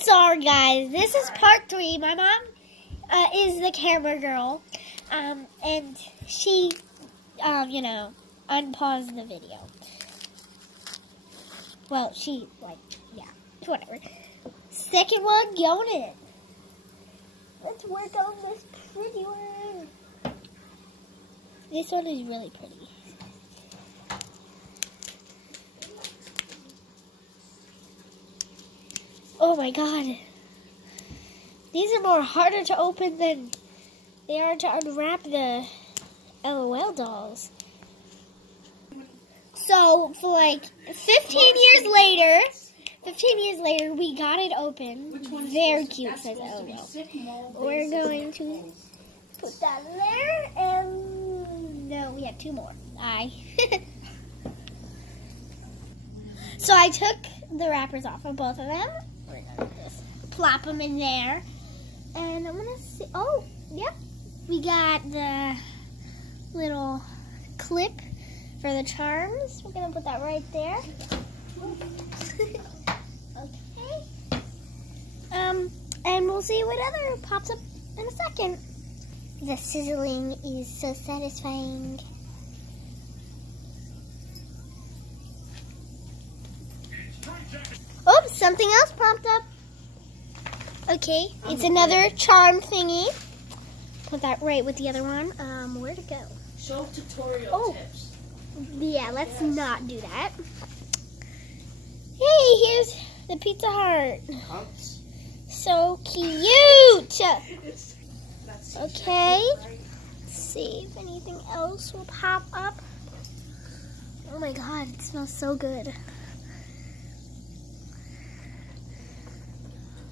Sorry guys, this is part 3. My mom is the camera girl, and she, unpaused the video. Well, whatever. Second one going in. Let's work on this pretty one. This one is really pretty. Oh my god. These are more harder to open than they are to unwrap the LOL dolls. So, for like 15 years later, we got it open. Very cute, says LOL. We're going to put that there, and no, we have 2 more. So I took the wrappers off of both of them. We're going to just plop them in there. And I'm going to see, oh, yep. We got the little clip for the charms. We're going to put that right there. Okay. And we'll see what other pops up in a second. The sizzling is so satisfying. Oh, something else popped up. Okay, it's another charm thingy. Put that right with the other one. Where to go? Show tutorial tips. Yeah, let's not do that. Hey, here's the Pizza Heart. So cute. Okay. Let's see if anything else will pop up. Oh my god, it smells so good.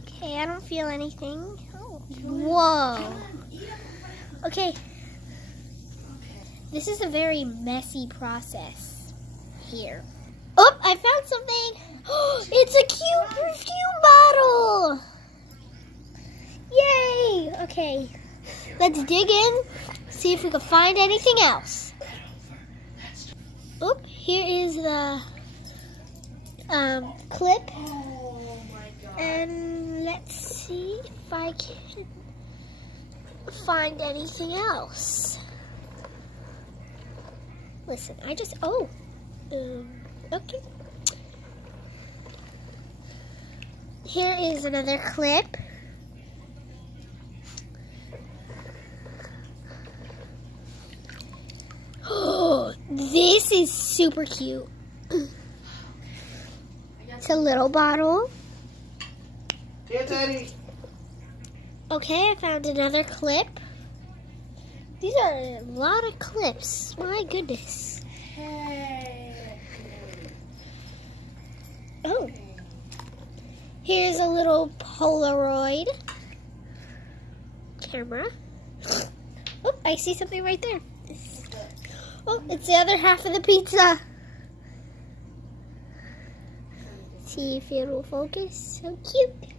Okay, I don't feel anything. Oh, whoa. Okay. This is a very messy process here. Oh, I found something. It's a cute perfume bottle. Yay. Okay. Let's dig in, see if we can find anything else. Oh, here is the clip. And let's see if I can find anything else. Listen, okay. Here is another clip. Oh, this is super cute. It's a little bottle. Okay, I found another clip. These are a lot of clips. My goodness. Oh. Here's a little Polaroid camera. Oh, I see something right there. Oh, it's the other half of the pizza. See if it will focus. So cute.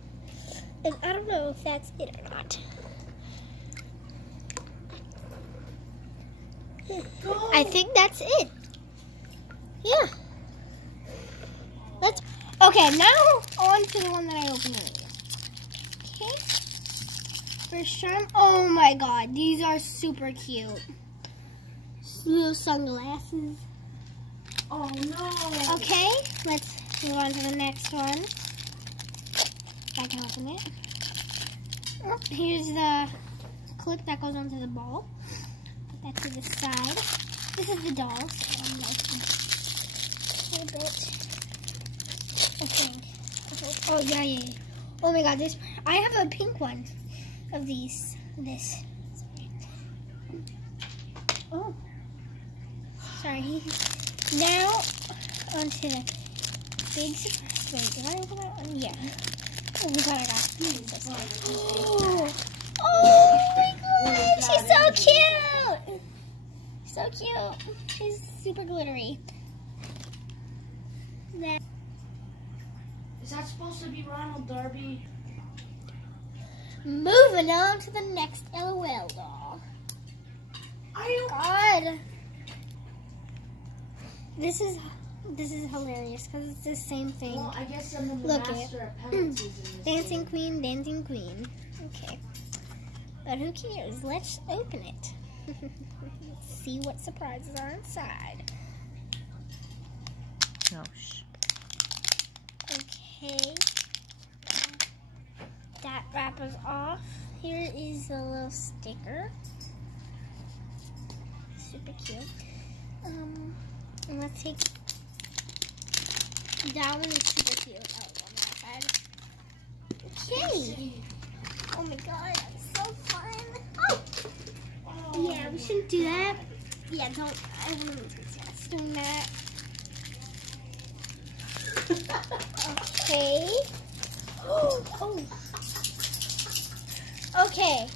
And I don't know if that's it or not. I think that's it. Yeah. Okay, now on to the one that I opened earlier. Okay. First charm. Oh my god, these are super cute. Little sunglasses. Oh no. Okay, let's move on to the next one. I can open it. Oh, here's the clip that goes onto the ball. Put that to the side. This is the doll. So I'm going to flip it. I think. Oh yeah. Oh my god, I have a pink one of these. This. Oh. Sorry. Now onto the big surprise. Wait, did I open that one? Yeah. Oh my god, I got it. Oh my god, she's so cute. So cute. She's super glittery. Is that supposed to be Ronald Darby? Moving on to the next LOL doll. God. This is This is hilarious because it's the same thing. Well, I guess I'm the Look master of penalties in this Dancing game. Queen, Dancing Queen. Okay. But who cares? Let's open it. Let's see what surprises are inside. No, shh. Okay. That wrapper's off. Here is the little sticker. Super cute. And let's take that one is super cute. Oh, on that side. Okay. Oh my god, that's so fun. Oh. Yeah, we shouldn't do that. Yeah, don't. I wouldn't suggest doing that. Okay. Oh. Okay.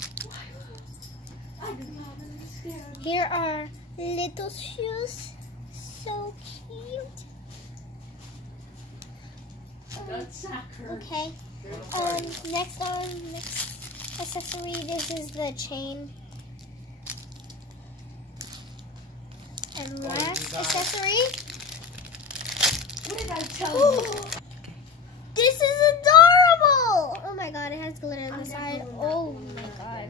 Here are little shoes. So cute. That sack hurts. Okay. Next accessory. This is the chain. And last accessory. What did I tell you? This is adorable! Oh my god, it has glitter on the side. never Oh will my not god.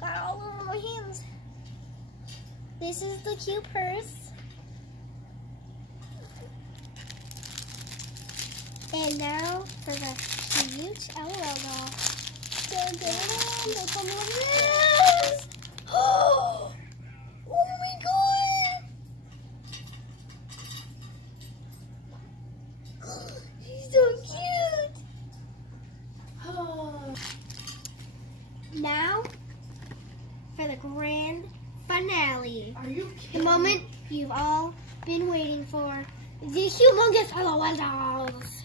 Got all over my hands. This is the cute purse. And now for the cute LOL doll. Dun, dun, dun, they come like this. Oh my god! She's so cute! Now, for the grand finale. Are you The kidding? moment you've all been waiting for. The humongous LOL dolls.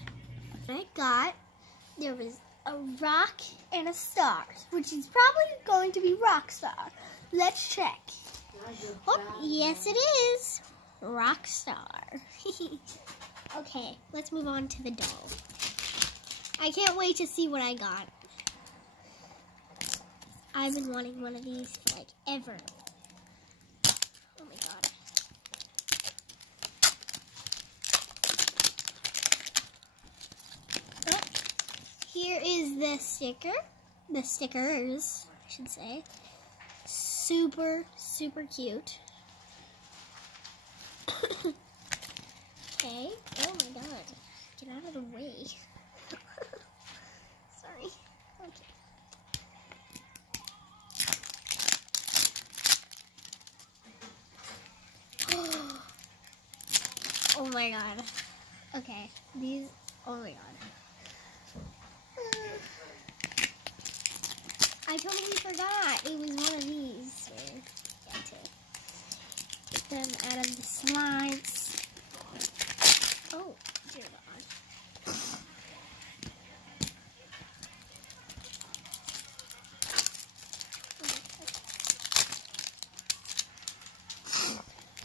There was a rock and a star, which is probably going to be Rockstar. Let's check. Oh, yes it is. Rockstar. Okay, let's move on to the doll. I can't wait to see what I got. I've been wanting one of these for like ever. Oh my god. Oh, here is the sticker. The stickers, I should say. Super, super cute. Okay. Oh my god. Get out of the way. Sorry. Okay. Oh my god. Okay. These. Oh my god. I totally forgot. It was one of these. So, got to get them out of the slides. Oh, dear God.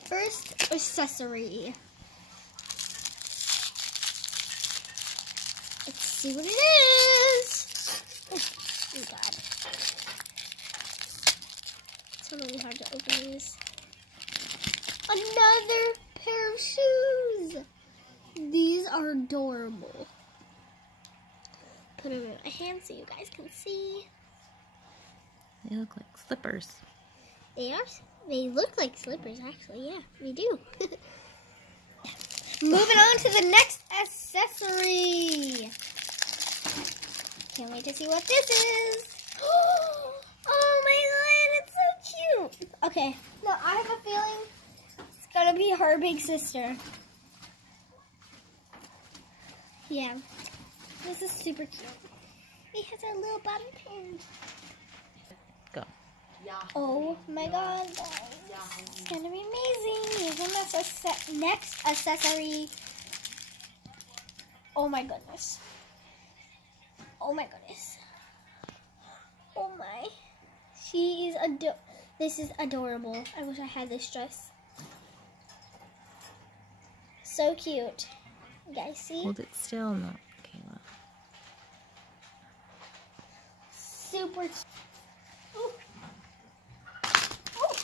First accessory. Let's see what it is. Oh God. It's really hard to open these. Another pair of shoes. These are adorable. Put them in my hand so you guys can see. They look like slippers. They are. They look like slippers, actually. Yeah, they do. Moving on to the next accessory. Can't wait to see what this is. Oh my god, it's so cute. Okay, now I have a feeling it's gonna be her big sister. Yeah, this is super cute. It has a little bobby pin. Go. Oh my god, guys. It's gonna be amazing. Here's the next accessory. Oh my goodness. Oh my goodness. Oh my. She is this is adorable. I wish I had this dress. So cute. You guys see? Hold it still, no, Kayla. Super cute. Ooh. Ooh.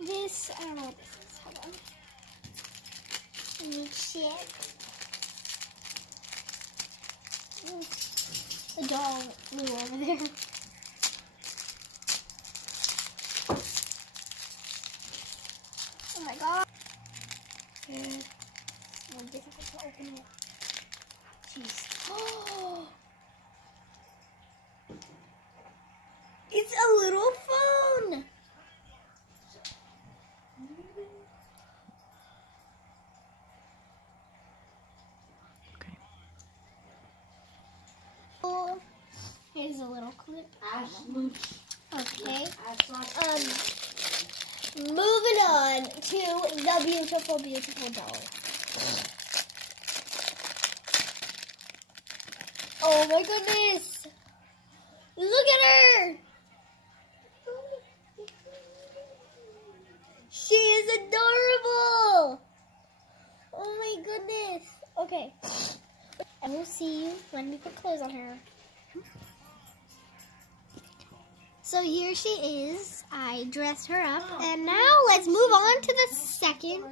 This, I don't know what this is. Hold on. The doll flew over there. Oh my god. More difficult to open it. Jeez. Oh! It's a little phone! Okay. Oh, here's a little clip. Okay. Moving on to the beautiful, beautiful doll. Oh my goodness! Look at her! She is adorable! Oh my goodness! Okay. And we'll see you when we put clothes on her. So here she is. I dressed her up. And now let's move on to the second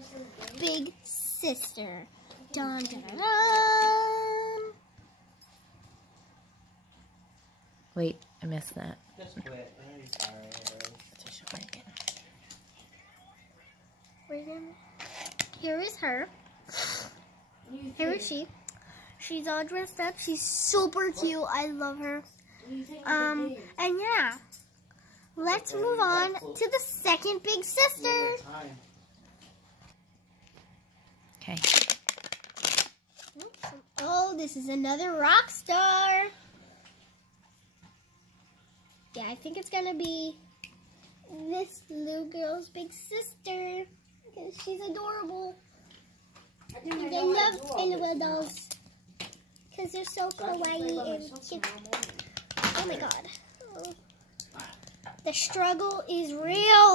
big sister. Dun, dun, dun, dun. Wait, I missed that. Just quit. Here is her. Here is she. She's all dressed up. She's super cute. I love her. And yeah. Let's move on to the second big sister. Okay. Oh, this is another rock star. Yeah, I think it's gonna be this little girl's big sister because she's adorable. And I love Annabelle dolls because they're so kawaii and cute. Oh my god. Oh. The struggle is real.